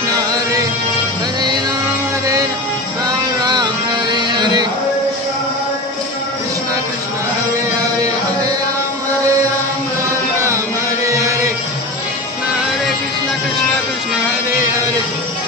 Krishna Hare Ram Ram Hare Hare Krishna Krishna Hare Hare Hare Ram Ram Ram Hare Hare Hare Krishna Krishna Hare Hare